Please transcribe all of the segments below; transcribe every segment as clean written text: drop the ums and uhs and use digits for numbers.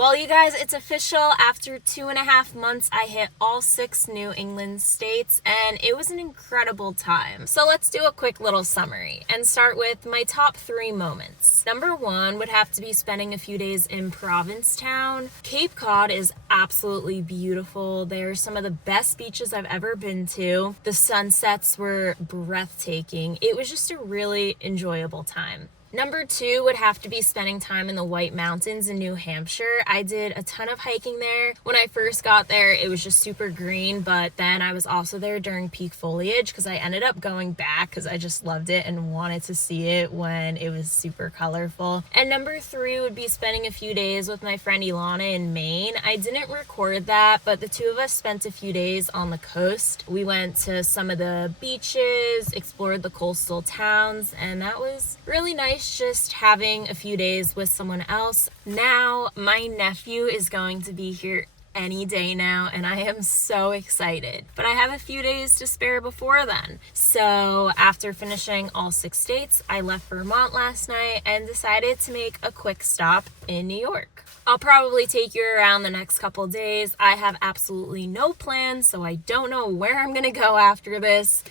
Well, you guys, it's official. After 2.5 months, I hit all 6 New England states, and it was an incredible time. So let's do a quick little summary and start with my top 3 moments. Number 1 would have to be spending a few days in Provincetown. Cape Cod is absolutely beautiful. They're some of the best beaches I've ever been to. The sunsets were breathtaking. It was just a really enjoyable time. Number 2 would have to be spending time in the White Mountains in New Hampshire. I did a ton of hiking there. When I first got there, it was just super green, but then I was also there during peak foliage because I ended up going back because I just loved it and wanted to see it when it was super colorful. And number 3 would be spending a few days with my friend Ilana in Maine. I didn't record that, but the two of us spent a few days on the coast. We went to some of the beaches, explored the coastal towns, and that was really nice, just having a few days with someone else. Now my nephew is going to be here any day now, and I am so excited, but I have a few days to spare before then. So after finishing all 6 states, I left Vermont last night and decided to make a quick stop in New York. I'll probably take you around the next couple days. I have absolutely no plans, so I don't know where I'm gonna go after this,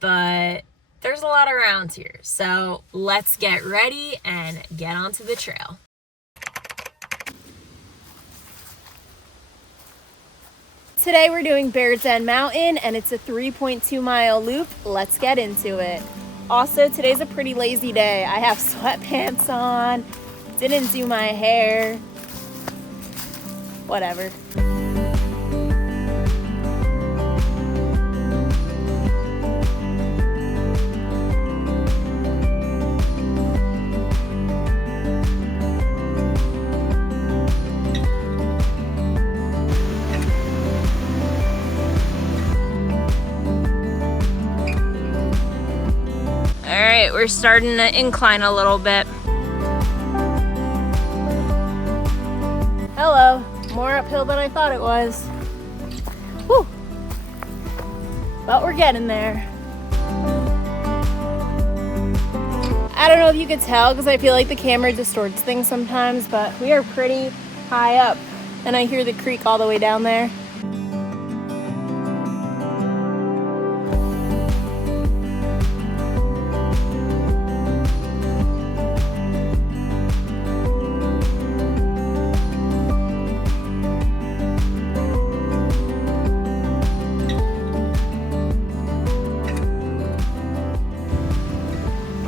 but there's a lot around here, so let's get ready and get onto the trail. Today we're doing Bears End Mountain, and it's a 3.2 mile loop. Let's get into it. Also, today's a pretty lazy day. I have sweatpants on, didn't do my hair, whatever. We're starting to incline a little bit. Hello, more uphill than I thought it was. Whew. But we're getting there. I don't know if you could tell because I feel like the camera distorts things sometimes, but we are pretty high up and I hear the creek all the way down there.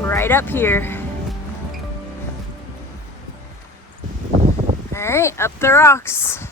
Right up here. All right, up the rocks.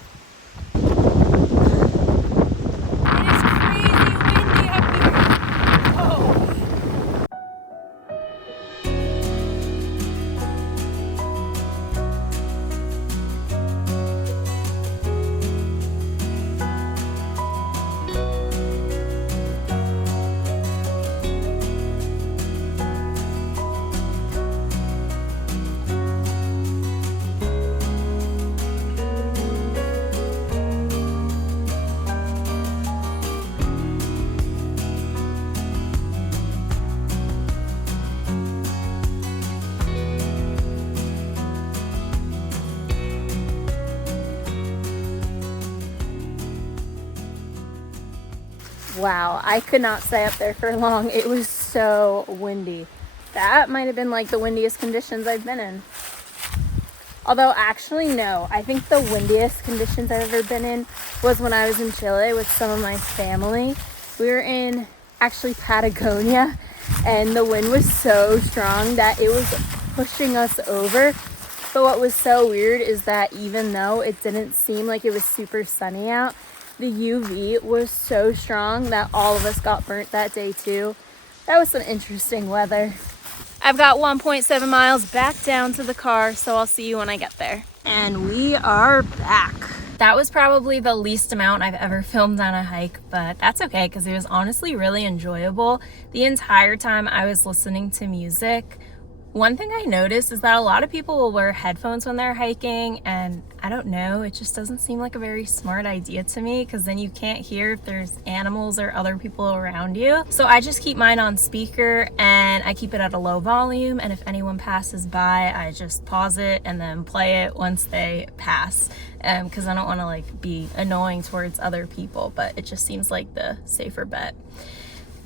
Wow, I could not stay up there for long. It was so windy. That might have been like the windiest conditions I've been in. Although actually no, I think the windiest conditions I've ever been in was when I was in Chile with some of my family. We were in actually Patagonia, and the wind was so strong that it was pushing us over. But what was so weird is that even though it didn't seem like it was super sunny out, the UV was so strong that all of us got burnt that day too. That was some interesting weather. I've got 1.7 miles back down to the car, so I'll see you when I get there. And we are back. That was probably the least amount I've ever filmed on a hike, but that's okay because it was honestly really enjoyable. The entire time I was listening to music One thing I noticed is that a lot of people will wear headphones when they're hiking, and I don't know, it just doesn't seem like a very smart idea to me, because then you can't hear if there's animals or other people around you. So I just keep mine on speaker and I keep it at a low volume, and if anyone passes by, I just pause it and then play it once they pass, because I don't want to like be annoying towards other people, but it just seems like the safer bet.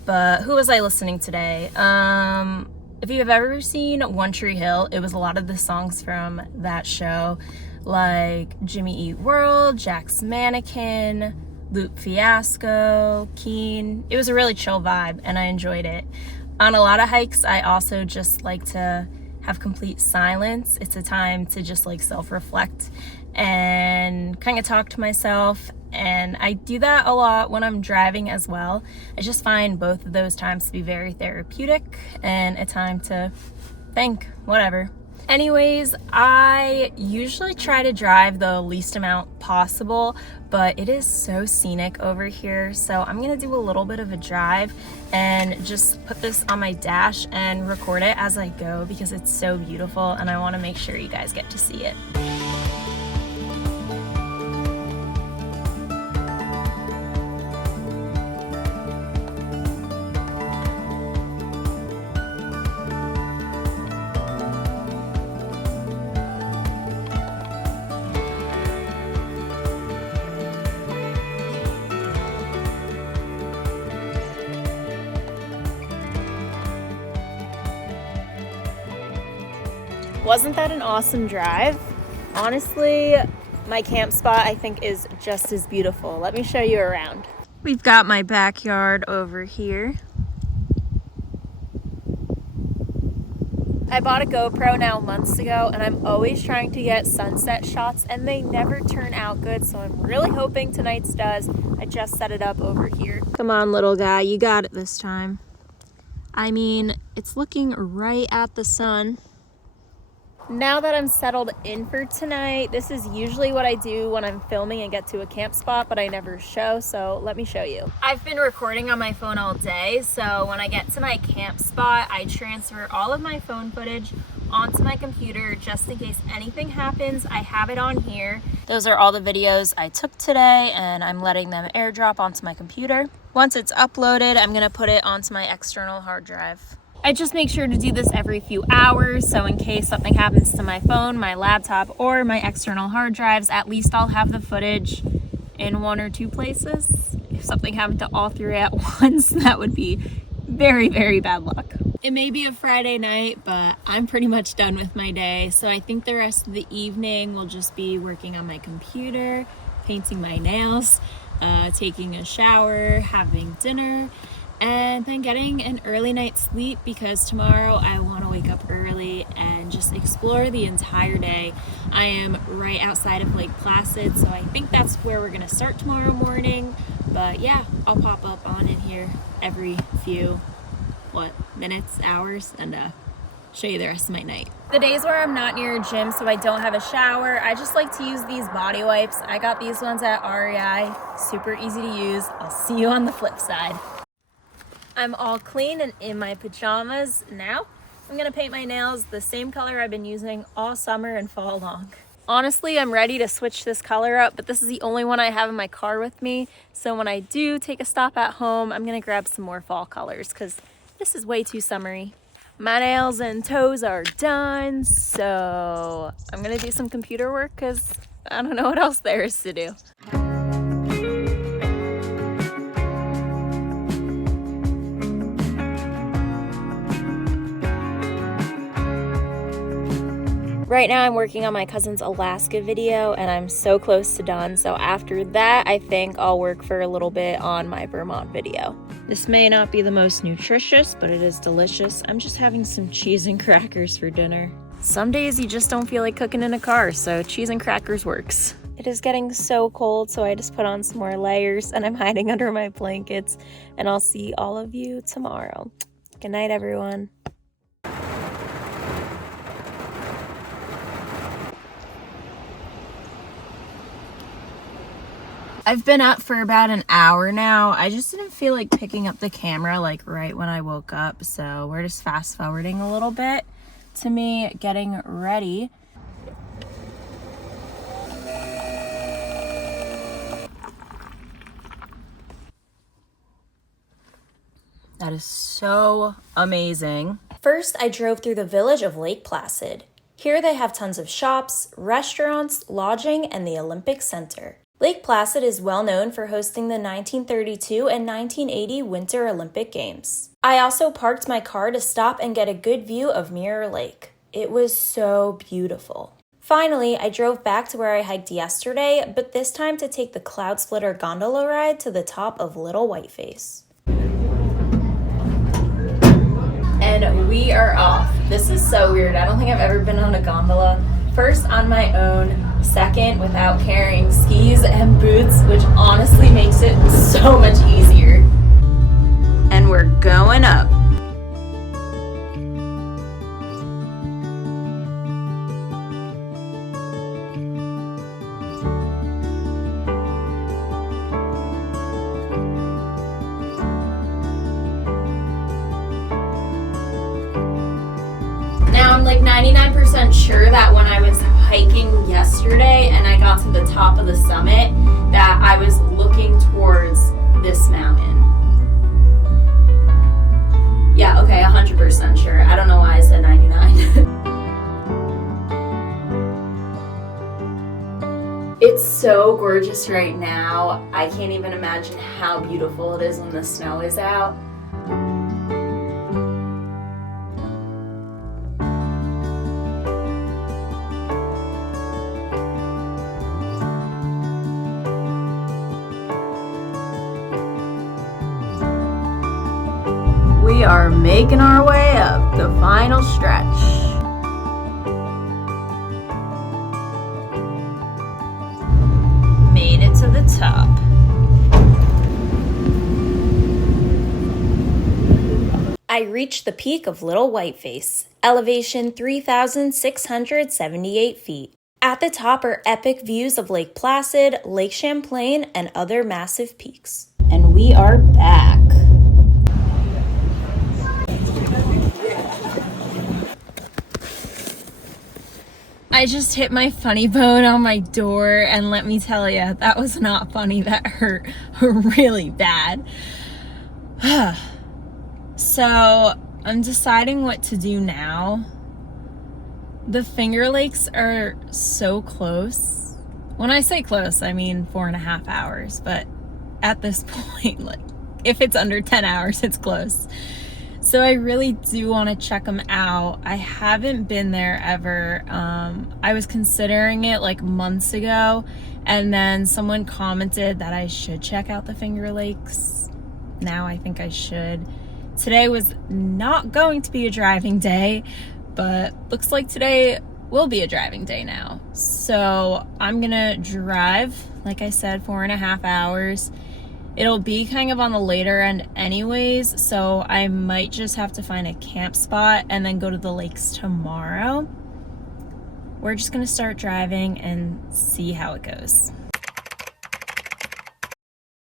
But who was I listening today? If you've ever seen One Tree Hill, it was a lot of the songs from that show, like Jimmy Eat World, Jack's Mannequin, Loop Fiasco, Keen. It was a really chill vibe and I enjoyed it. On a lot of hikes, I also just like to have complete silence. It's a time to just like self-reflect and kind of talk to myself. And I do that a lot when I'm driving as well. I just find both of those times to be very therapeutic and a time to think, whatever. Anyways, I usually try to drive the least amount possible, but it is so scenic over here. So I'm gonna do a little bit of a drive and just put this on my dash and record it as I go because it's so beautiful and I wanna make sure you guys get to see it. Wasn't that an awesome drive? Honestly, my camp spot I think is just as beautiful. Let me show you around. We've got my backyard over here. I bought a GoPro now months ago and I'm always trying to get sunset shots and they never turn out good, so I'm really hoping tonight's does. I just set it up over here. Come on, little guy, you got it this time. I mean, it's looking right at the sun. Now that I'm settled in for tonight, this is usually what I do when I'm filming and get to a camp spot, but I never show, so let me show you. I've been recording on my phone all day, so when I get to my camp spot, I transfer all of my phone footage onto my computer just in case anything happens. I have it on here. Those are all the videos I took today, and I'm letting them airdrop onto my computer. Once it's uploaded, I'm gonna put it onto my external hard drive. I just make sure to do this every few hours, so in case something happens to my phone, my laptop, or my external hard drives, at least I'll have the footage in one or two places. If something happened to all three at once, that would be very, very bad luck. It may be a Friday night, but I'm pretty much done with my day, so I think the rest of the evening will just be working on my computer, painting my nails, taking a shower, having dinner, and then getting an early night's sleep because tomorrow I want to wake up early and just explore the entire day. I am right outside of Lake Placid, so I think that's where we're going to start tomorrow morning. But yeah, I'll pop up on in here every few, minutes, hours, and show you the rest of my night. The days where I'm not near a gym, so I don't have a shower, I just like to use these body wipes. I got these ones at REI, super easy to use. I'll see you on the flip side. I'm all clean and in my pajamas. Now I'm gonna paint my nails the same color I've been using all summer and fall long. Honestly, I'm ready to switch this color up, but this is the only one I have in my car with me. So when I do take a stop at home, I'm gonna grab some more fall colors because this is way too summery. My nails and toes are done, so I'm gonna do some computer work because I don't know what else there is to do. Right now I'm working on my cousin's Alaska video and I'm so close to done. So after that, I think I'll work for a little bit on my Vermont video. This may not be the most nutritious, but it is delicious. I'm just having some cheese and crackers for dinner. Some days you just don't feel like cooking in a car, so cheese and crackers works. It is getting so cold, so I just put on some more layers and I'm hiding under my blankets, and I'll see all of you tomorrow. Good night, everyone. I've been up for about an hour now. I just didn't feel like picking up the camera like right when I woke up, so we're just fast forwarding a little bit. to me getting ready. That is so amazing. First, I drove through the village of Lake Placid. Here they have tons of shops, restaurants, lodging, and the Olympic Center. Lake Placid is well known for hosting the 1932 and 1980 Winter Olympic Games. I also parked my car to stop and get a good view of Mirror Lake. It was so beautiful. Finally, I drove back to where I hiked yesterday, but this time to take the Cloud Splitter gondola ride to the top of Little Whiteface. And we are off. This is so weird. I don't think I've ever been on a gondola. First on my own, second without carrying skis and boots, which honestly makes it so much easier. And we're going up. Now I'm like 99% sure that when I was hiking yesterday and I got to the top of the summit, that I was looking towards this mountain. Yeah, okay, 100% sure. I don't know why I said 99. It's so gorgeous right now. I can't even imagine how beautiful it is when the snow is out. We are making our way up the final stretch. Made it to the top. I reached the peak of Little Whiteface, elevation 3,678 feet. At the top are epic views of Lake Placid, Lake Champlain, and other massive peaks. And we are back. I just hit my funny bone on my door, and let me tell you, that was not funny. That hurt really bad. So I'm deciding what to do now. The Finger Lakes are so close. When I say close, I mean 4.5 hours, but at this point, like, if it's under 10 hours, it's close. So I really do want to check them out. I haven't been there ever. I was considering it like months ago, and then someone commented that I should check out the Finger Lakes. Now I think I should. Today was not going to be a driving day, but looks like today will be a driving day now. So I'm gonna drive, like I said, 4.5 hours. It'll be kind of on the later end anyways, so I might just have to find a camp spot and then go to the lakes tomorrow. We're just gonna start driving and see how it goes.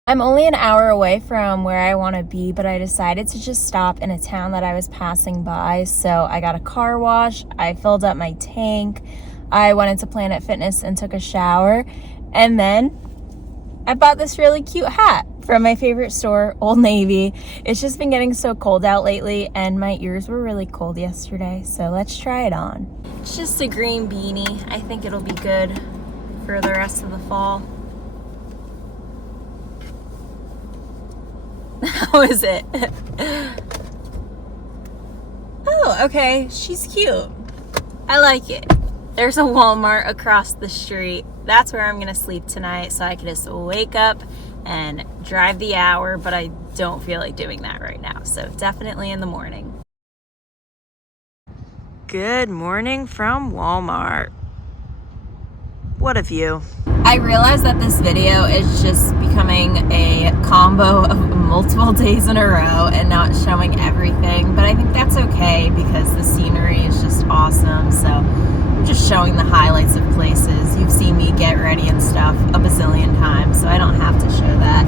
I'm only an hour away from where I want to be, but I decided to just stop in a town that I was passing by. So I got a car wash, I filled up my tank, I went into Planet Fitness and took a shower, and then I bought this really cute hat from my favorite store, Old Navy. It's just been getting so cold out lately, and my ears were really cold yesterday, so let's try it on. It's just a green beanie. I think it'll be good for the rest of the fall. How is it? Oh, okay. She's cute. I like it. There's a Walmart across the street. That's where I'm going to sleep tonight, so I can just wake up and drive the hour, but I don't feel like doing that right now, so definitely in the morning. Good morning from Walmart. What a view. I realize that this video is just becoming a combo of multiple days in a row and not showing everything, but I think that's okay because the scenery is just awesome. So I'm just showing the highlights of places. You've seen me get ready and stuff a bazillion times, so I don't have to show that.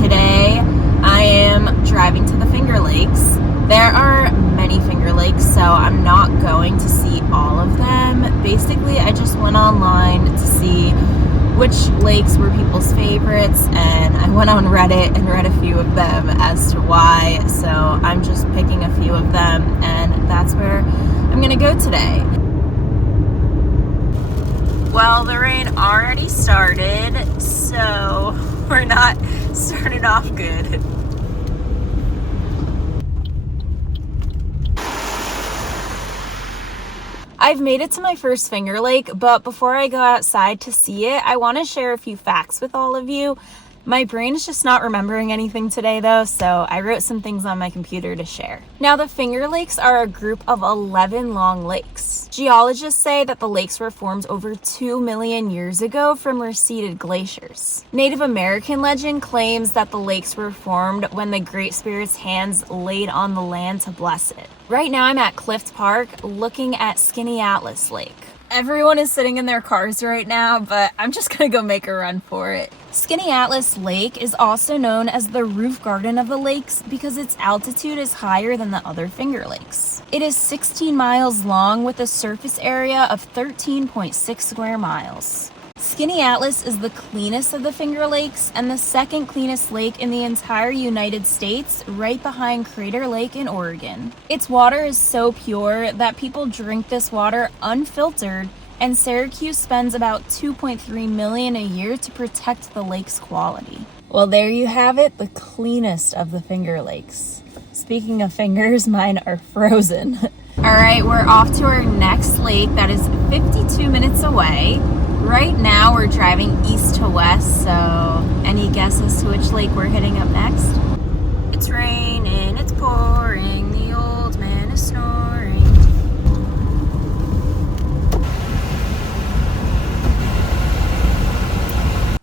Today I am driving to the Finger Lakes. There are many Finger Lakes Lakes, so I'm not going to see all of them. Basically, I just went online to see which lakes were people's favorites, and I went on Reddit and read a few of them as to why. So I'm just picking a few of them, and that's where I'm gonna go today. Well, the rain already started, so we're not starting off good. I've made it to my first Finger Lake, but before I go outside to see it, I want to share a few facts with all of you. My brain is just not remembering anything today though, so I wrote some things on my computer to share. Now, the Finger Lakes are a group of 11 long lakes. Geologists say that the lakes were formed over 2 million years ago from receded glaciers. Native American legend claims that the lakes were formed when the Great Spirit's hands laid on the land to bless it. Right now I'm at Clift Park looking at Skinny Atlas Lake. Everyone is sitting in their cars right now, but I'm just gonna go make a run for it. Skinny Atlas Lake is also known as the roof garden of the lakes because its altitude is higher than the other Finger Lakes. It is 16 miles long with a surface area of 13.6 square miles. Skinny Atlas is the cleanest of the Finger Lakes and the second cleanest lake in the entire United States, right behind Crater Lake in Oregon. Its water is so pure that people drink this water unfiltered, and Syracuse spends about $2.3 million a year to protect the lake's quality. Well, there you have it, the cleanest of the Finger Lakes. Speaking of fingers, mine are frozen. All right, we're off to our next lake that is 52 minutes away. Right now we're driving east to west, so any guess as to which lake we're hitting up next? It's raining, it's pouring, the old man is snoring.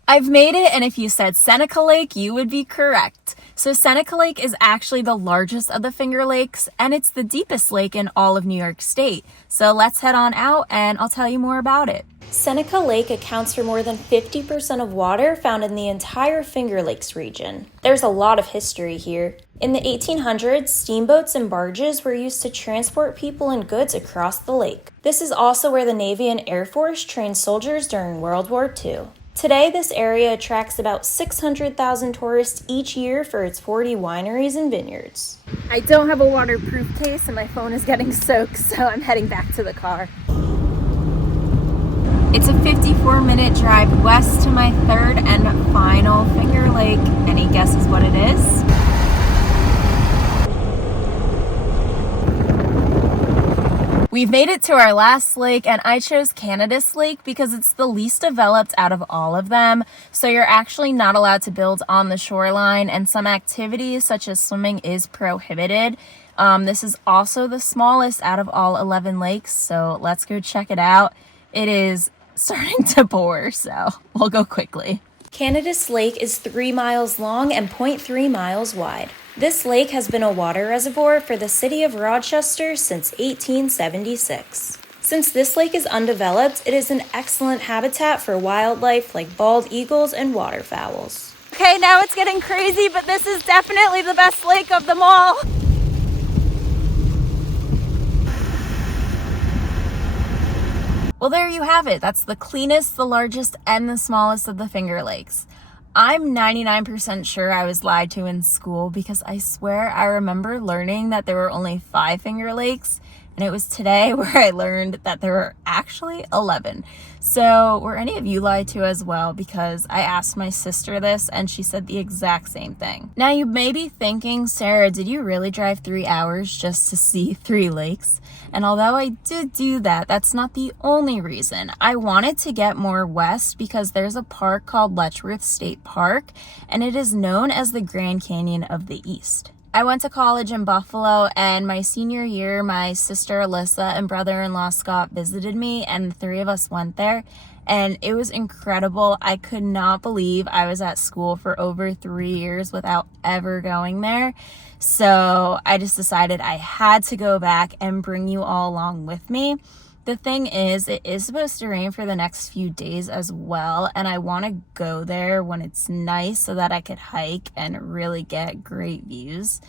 I've made it, and if you said Seneca Lake, you would be correct. So Seneca Lake is actually the largest of the Finger Lakes, and it's the deepest lake in all of New York State. So let's head on out and I'll tell you more about it. Seneca Lake accounts for more than 50% of water found in the entire Finger Lakes region. There's a lot of history here. In the 1800s, steamboats and barges were used to transport people and goods across the lake. This is also where the Navy and Air Force trained soldiers during World War II. Today, this area attracts about 600,000 tourists each year for its 40 wineries and vineyards. I don't have a waterproof case and my phone is getting soaked, so I'm heading back to the car. It's a 54-minute drive west to my third and final Finger Lake. Any guesses what it is? We've made it to our last lake, and I chose Canadas Lake because it's the least developed out of all of them. So you're actually not allowed to build on the shoreline, and some activities such as swimming is prohibited. This is also the smallest out of all 11 lakes, so let's go check it out. It is starting to pour, so we'll go quickly. Canadas Lake is 3 miles long and 0.3 miles wide. This lake has been a water reservoir for the city of Rochester since 1876. Since this lake is undeveloped, it is an excellent habitat for wildlife like bald eagles and waterfowls. Okay, now it's getting crazy, but this is definitely the best lake of them all. Well, there you have it. That's the cleanest, the largest, and the smallest of the Finger Lakes. I'm 99% sure I was lied to in school because I swear I remember learning that there were only 5 Finger Lakes, and it was today where I learned that there were actually 11. So were any of you lied to as well? Because I asked my sister this and she said the exact same thing. Now you may be thinking, Sarah, did you really drive 3 hours just to see 3 lakes? And although I did do that, that's not the only reason. I wanted to get more west because there's a park called Letchworth State Park, and it is known as the Grand Canyon of the East. I went to college in Buffalo, and my senior year, my sister Alyssa and brother-in-law Scott visited me, and the 3 of us went there, and it was incredible. I could not believe I was at school for over 3 years without ever going there. So I just decided I had to go back and bring you all along with me. The thing is, it is supposed to rain for the next few days as well, and I want to go there when it's nice so that I could hike and really get great views.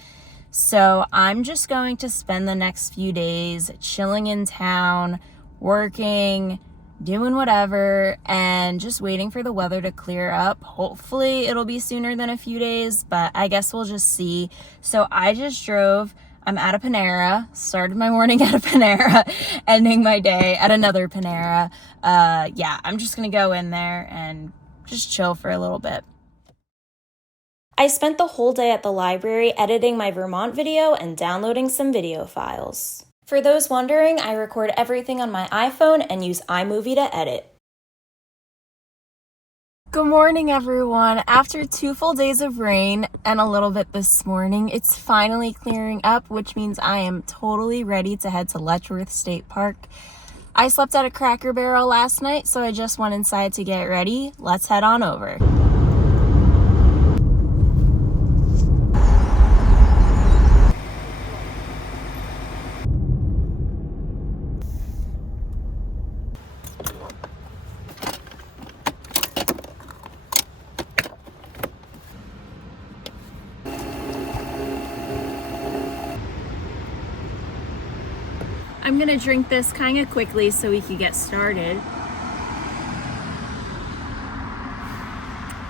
So I'm just going to spend the next few days chilling in town, working, doing whatever, and just waiting for the weather to clear up. Hopefully it'll be sooner than a few days, but I guess we'll just see. So I just drove. I'm at a Panera, started my morning at a Panera, ending my day at another Panera. Yeah, I'm just gonna go in there and just chill for a little bit. I spent the whole day at the library editing my Vermont video and downloading some video files. For those wondering, I record everything on my iPhone and use iMovie to edit. Good morning, everyone. After 2 full days of rain and a little bit this morning, it's finally clearing up, which means I am totally ready to head to Letchworth State Park. I slept at a Cracker Barrel last night, so I just went inside to get ready. Let's head on over. I'm gonna drink this kind of quickly so we can get started.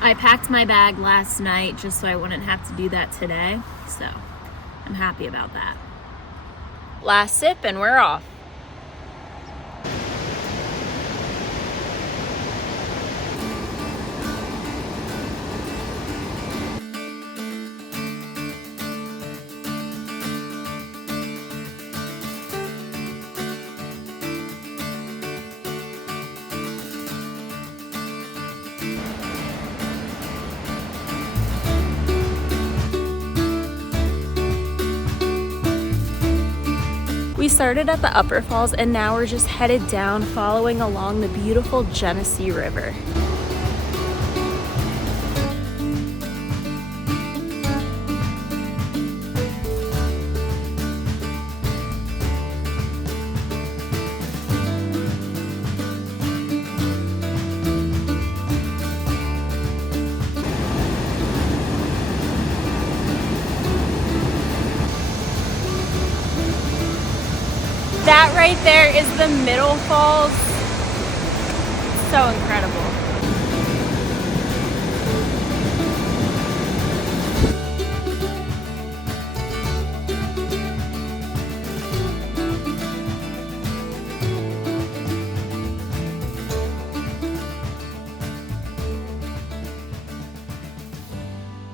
I packed my bag last night just so I wouldn't have to do that today, so I'm happy about that. Last sip and we're off. We started at the Upper Falls and now we're just headed down following along the beautiful Genesee River. That right there is the Middle Falls. So incredible.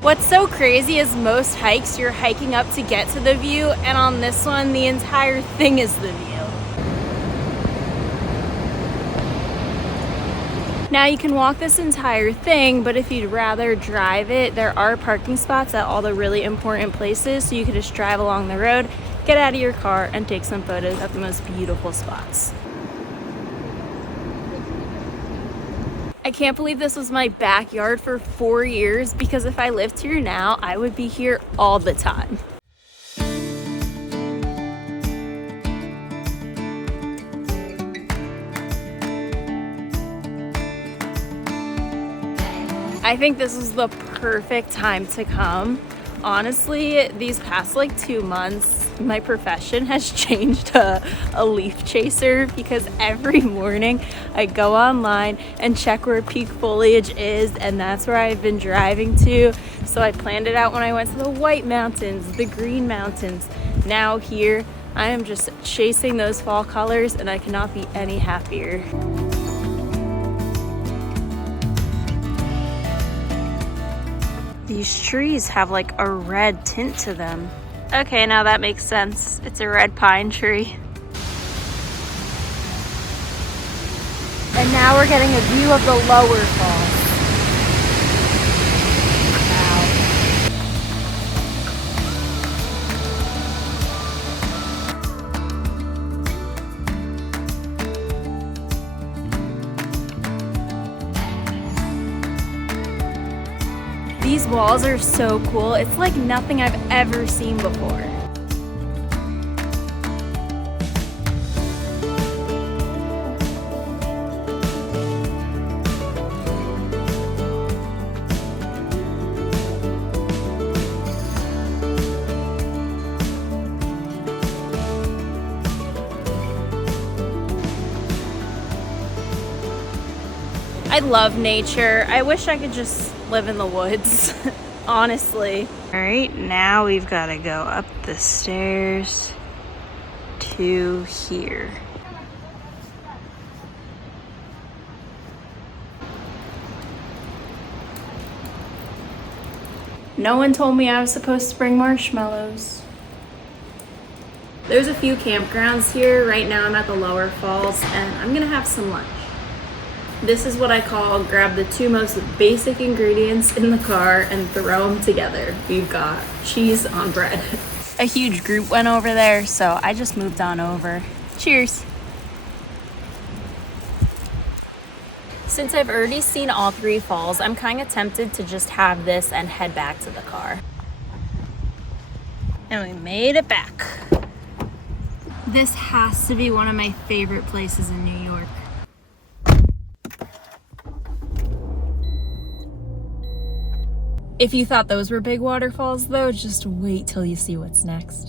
What's so crazy is most hikes you're hiking up to get to the view, and on this one the entire thing is the view. Now you can walk this entire thing, but if you'd rather drive it, there are parking spots at all the really important places, so you could just drive along the road, get out of your car, and take some photos at the most beautiful spots. I can't believe this was my backyard for 4 years, because if I lived here now, I would be here all the time. I think this is the perfect time to come. Honestly, these past 2 months, my profession has changed to a leaf chaser, because every morning I go online and check where peak foliage is, and that's where I've been driving to. So I planned it out when I went to the White Mountains, the Green Mountains. Now here, I am just chasing those fall colors, and I cannot be any happier. These trees have a red tint to them. Okay, now that makes sense. It's a red pine tree. And now we're getting a view of the lower falls. These walls are so cool. It's like nothing I've ever seen before. I love nature. I wish I could just live in the woods, honestly. All right, now we've got to go up the stairs to here. No one told me I was supposed to bring marshmallows. There's a few campgrounds here. Right now I'm at the lower falls and I'm gonna have some lunch. This is what I call grab the two most basic ingredients in the car and throw them together. We've got cheese on bread. A huge group went over there, so I just moved on over. Cheers. Since I've already seen all three falls, I'm kind of tempted to just have this and head back to the car. And we made it back. This has to be one of my favorite places in New York. If you thought those were big waterfalls though, just wait till you see what's next.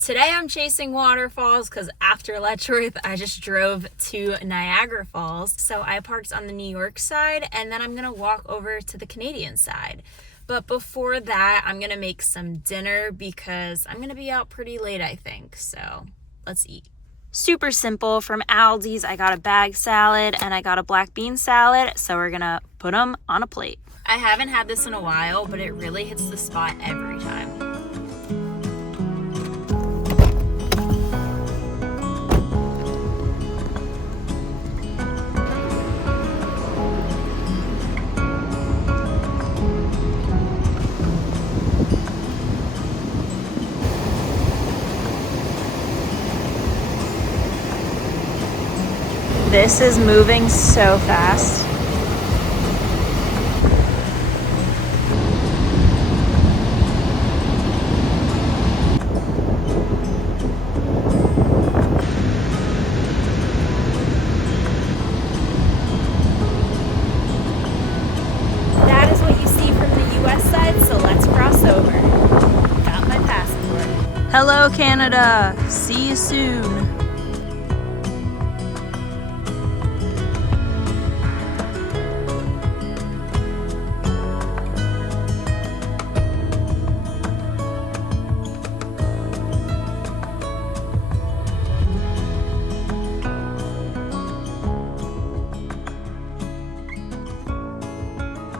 Today I'm chasing waterfalls because after Letchworth, I just drove to Niagara Falls. So I parked on the New York side and then I'm gonna walk over to the Canadian side. But before that, I'm gonna make some dinner because I'm gonna be out pretty late, I think. So let's eat. Super simple. From Aldi's, I got a bag salad and I got a black bean salad. So we're gonna put them on a plate. I haven't had this in a while, but it really hits the spot every time. This is moving so fast. That is what you see from the US side, so let's cross over. Got my passport. Hello, Canada. See you soon.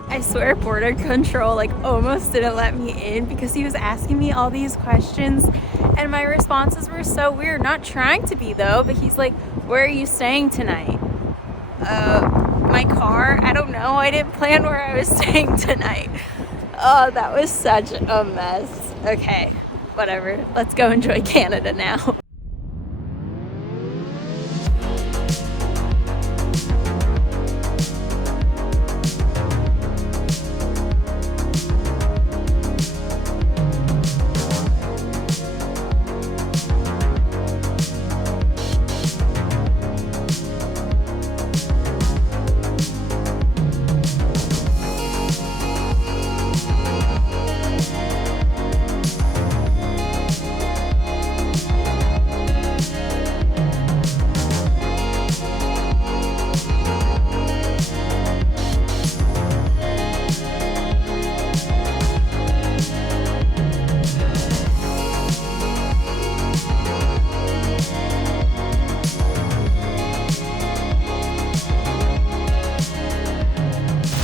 I swear border control almost didn't let me in because he was asking me all these questions and my responses were so weird. Not trying to be though, but he's like, where are you staying tonight? My car? I don't know. I didn't plan where I was staying tonight. Oh, that was such a mess. Okay, whatever. Let's go enjoy Canada now.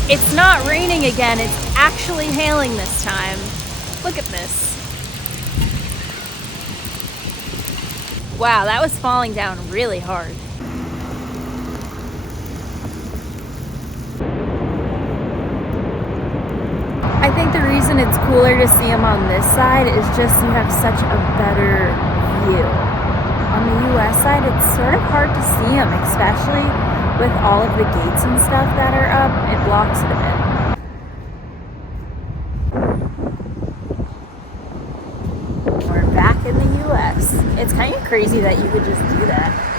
It's not raining again, it's actually hailing this time. Look at this. Wow, that was falling down really hard. I think the reason it's cooler to see them on this side is just you have such a better view. On the US side, it's sort of hard to see them, especially with all of the gates and stuff that are up. It blocks it a bit. We're back in the US. It's kind of crazy that you could just do that.